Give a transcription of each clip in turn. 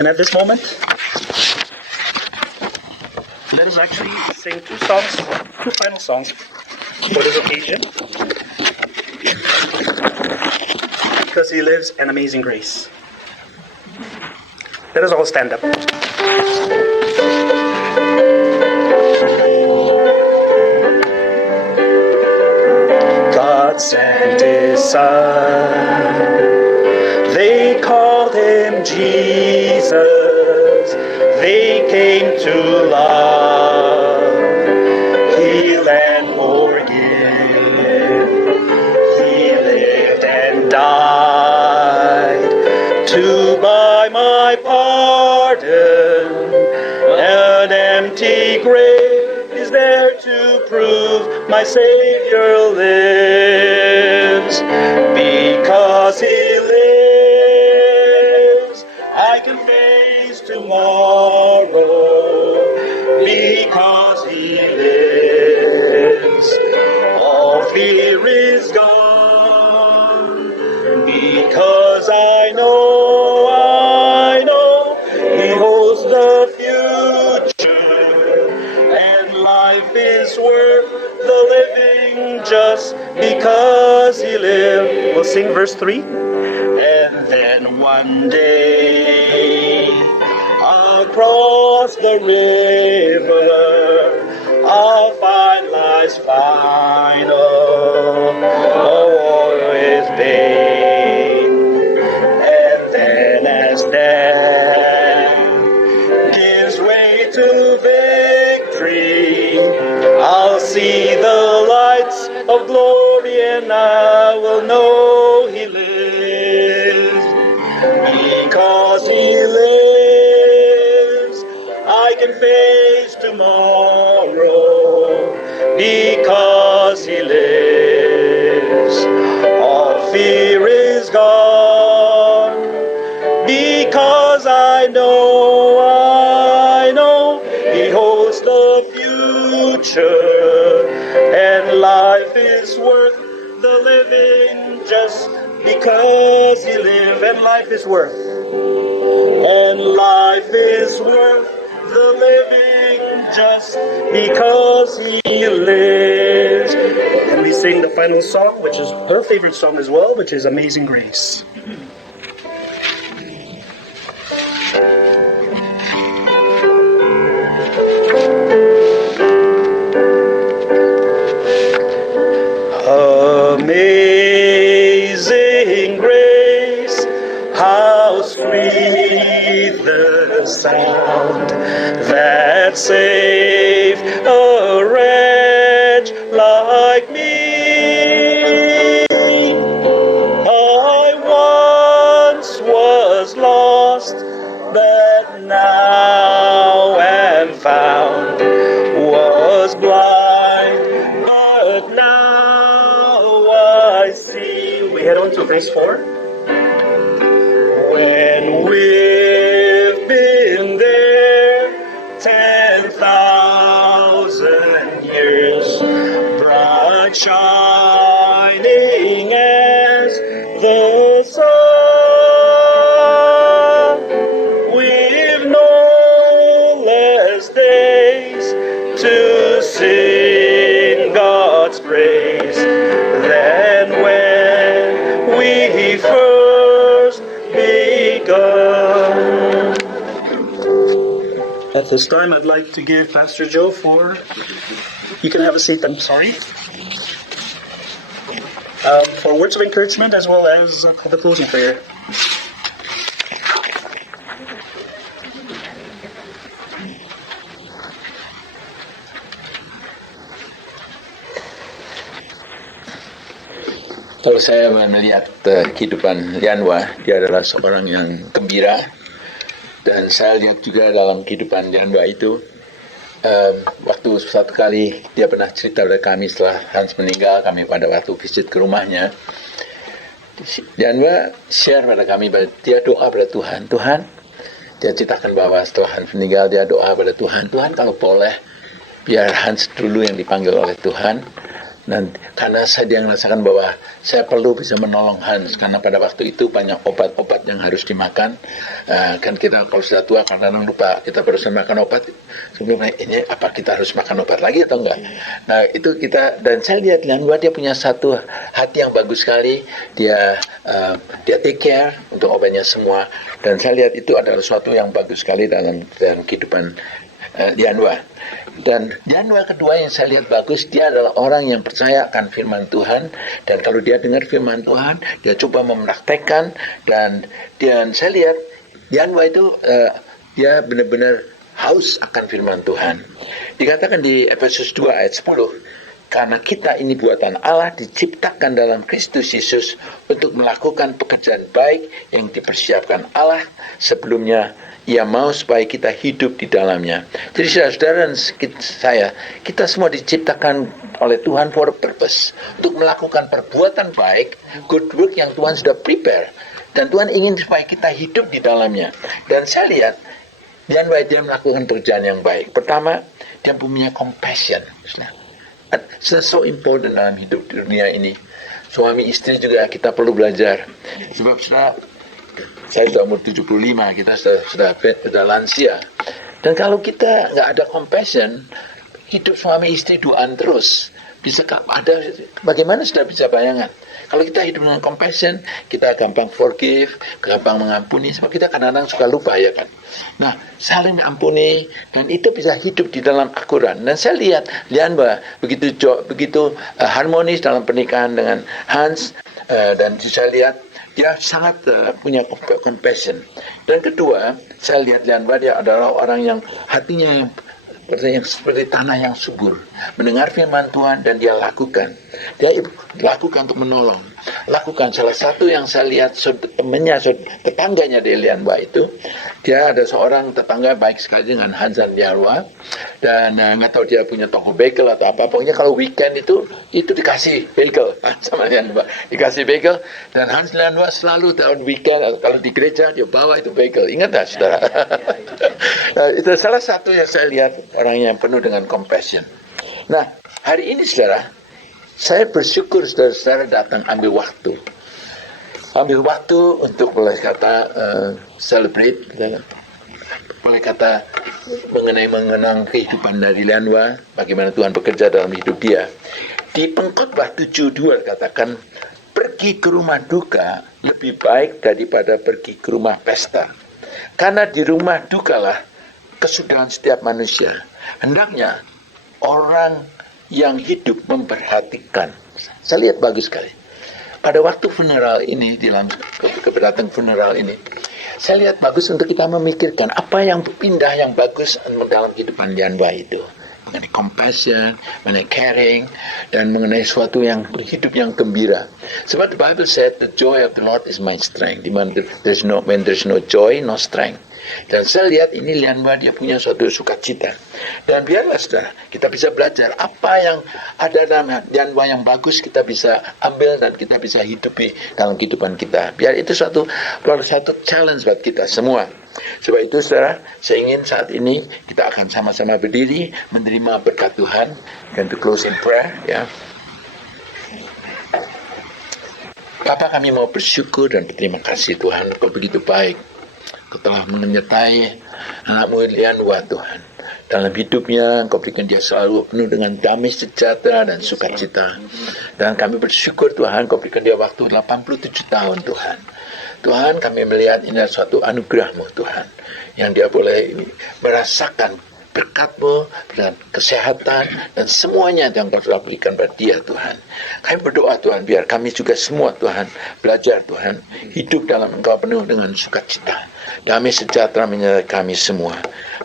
And at this moment, let us actually sing two final songs for this occasion. Because He lives, an amazing grace. Let us all stand up. God sent His Son. They called Him Jesus. They came to love, heal and forgive. He lived and died to buy my pardon. An empty grave is there to prove my Savior lives. Because He lives, I can face tomorrow. Because He lives, all fear is gone. Because I know He holds the future, and life is worth the living just because He lived. We'll sing verse 3. And then one day, across the river, I'll find life's final. War is vain. And then as death gives way to victory, I'll see the lights of glory, and I will know He lives. Because He lives, I can face tomorrow. Because He lives, all fear is gone. Because I know He holds the future, and life is worth the living just because He lived. And life is worth the living just because He lives. And we sing the final song, which is her favorite song as well, which is Amazing Grace. Amazing grace, how sweet the sound that saved a wretch like me. I once was lost, but now am found, was blind, but now I see. We head on to verse 4. When we've been there 10,000 years, bright shining as the sun, we've no less days to sing God's praise than when we first begun. At this time, I'd like to give Pastor Joe you can have a seat, I'm sorry, for words of encouragement as well as the closing prayer. Kalau saya melihat kehidupan Lianhua, dia adalah seorang yang gembira, dan saya lihat juga dalam kehidupan Lianhua itu, waktu suatu kali dia pernah cerita pada kami setelah Hans meninggal, kami pada waktu visit ke rumahnya, Lianhua share pada kami bahwa dia doa pada Tuhan. Dia ceritakan bahwa setelah Hans meninggal dia doa pada Tuhan, Tuhan kalau boleh biar Hans dulu yang dipanggil oleh Tuhan, Dan karena dia merasakan bahwa saya perlu bisa menolong Hans, karena pada waktu itu banyak obat-obat yang harus dimakan. Kan kita kalau sudah tua kadang lupa kita barusan makan obat sebelumnya, ini apa kita harus makan obat lagi atau enggak. Nah itu kita, dan saya lihat Lianhua dia punya satu hati yang bagus sekali. Dia take care untuk obatnya semua, dan saya lihat itu adalah sesuatu yang bagus sekali dalam kehidupan Lianhua. Dan Lianhua kedua yang saya lihat bagus, dia adalah orang yang percaya akan firman Tuhan, dan kalau dia dengar firman Tuhan dia coba mempraktekkan, dan saya lihat Lianhua itu dia benar-benar haus akan firman Tuhan. Dikatakan di Efesus 2 ayat 10, karena kita ini buatan Allah, diciptakan dalam Kristus Yesus untuk melakukan pekerjaan baik yang dipersiapkan Allah sebelumnya Ia mau supaya kita hidup di dalamnya. Jadi saudara dan saya, kita semua diciptakan oleh Tuhan for a purpose, untuk melakukan perbuatan baik, good work yang Tuhan sudah prepare, dan Tuhan ingin supaya kita hidup di dalamnya. Dan saya lihat dia melakukan pekerjaan yang baik. Pertama, dia punya compassion. It's so important dalam hidup di dunia ini. Suami istri juga kita perlu belajar. Sebab saya sudah umur 75, kita sudah lansia. Dan kalau kita nggak ada compassion, hidup suami istri duaan terus. Bagaimana sudah bisa bayangan? Kalau kita hidup dengan compassion, kita gampang forgive, gampang mengampuni, sebab kita kadang-kadang suka lupa, ya kan. Nah, saling ampuni, dan itu bisa hidup di dalam Al-Quran. Dan saya lihat Lianhua begitu harmonis dalam pernikahan dengan Hans, dan saya lihat dia sangat punya compassion. Dan kedua, saya lihat Lianhua dia adalah orang yang hatinya yang seperti tanah yang subur, mendengar firman Tuhan dan dia lakukan. Dia lakukan untuk menolong. Lakukan. Salah satu yang saya lihat temannya, tetangganya di Lianhua itu, dia ada seorang tetangga baik sekali dengan Hans dan Lianhua, dan nggak tahu dia punya toko bagel atau apa. Pokoknya kalau weekend itu dikasih bagel sama Lianhua, dikasih bagel, dan Hans Lianhua selalu tahun weekend kalau di gereja dia bawa itu bagel. Ingat tak, saudara? Nah, itu salah satu yang saya lihat orang yang penuh dengan compassion. Nah, hari ini saudara, saya bersyukur saudara-saudara datang ambil waktu untuk boleh kata celebrate, boleh kata mengenang kehidupan dari Lianhua, bagaimana Tuhan bekerja dalam hidup dia. Di Pengkhotbah 7:2 katakan, pergi ke rumah duka lebih baik daripada pergi ke rumah pesta, karena di rumah dukalah kesudahan setiap manusia. Hendaknya orang yang hidup memperhatikan. Saya lihat bagus sekali. Pada waktu funeral ini, dalam keberatan funeral ini, saya lihat bagus untuk kita memikirkan apa yang pindah yang bagus dalam kehidupan Lianhua itu. Mengenai compassion, mengenai caring, dan mengenai suatu yang hidup yang gembira. Sebab the Bible said, the joy of the Lord is my strength. When there's no joy, no strength. Dan saya lihat ini Lianhua dia punya suatu sukacita. Dan biarlah saudara, kita bisa belajar apa yang ada dalam Lianhua yang bagus, kita bisa ambil dan kita bisa hidupi dalam kehidupan kita. Biar itu satu challenge buat kita semua. Sebab itu saudara, saya ingin saat ini kita akan sama-sama berdiri menerima berkat Tuhan, dan to close in prayer, ya. Bapa, kami mau bersyukur dan berterima kasih Tuhan, Kau begitu baik. Kau telah menyertai anak-Mu Lianhua Tuhan. Dalam hidupnya Kau berikan dia selalu penuh dengan damai sejahtera dan sukacita. Dan kami bersyukur Tuhan, Kau berikan dia waktu 87 tahun Tuhan. Tuhan, kami melihat ini adalah suatu anugerah-Mu Tuhan, yang dia boleh merasakan berkat-Mu dan kesehatan dan semuanya yang Kau telah berikan pada dia Tuhan. Kami berdoa Tuhan, biar kami juga semua Tuhan belajar Tuhan, hidup dalam Engkau penuh dengan sukacita. Damai sejahtera menyertai kami semua.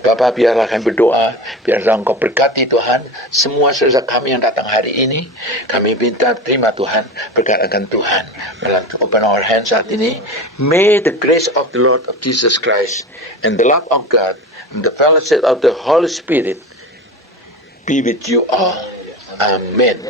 Bapa, biarlah kami berdoa, biarlah Engkau berkati Tuhan semua saudara kami yang datang hari ini. Kami minta terima Tuhan, berkat akan Tuhan. Open our hands saat ini. May the grace of the Lord of Jesus Christ and the love of God and the fellowship of the Holy Spirit be with you all. Amen.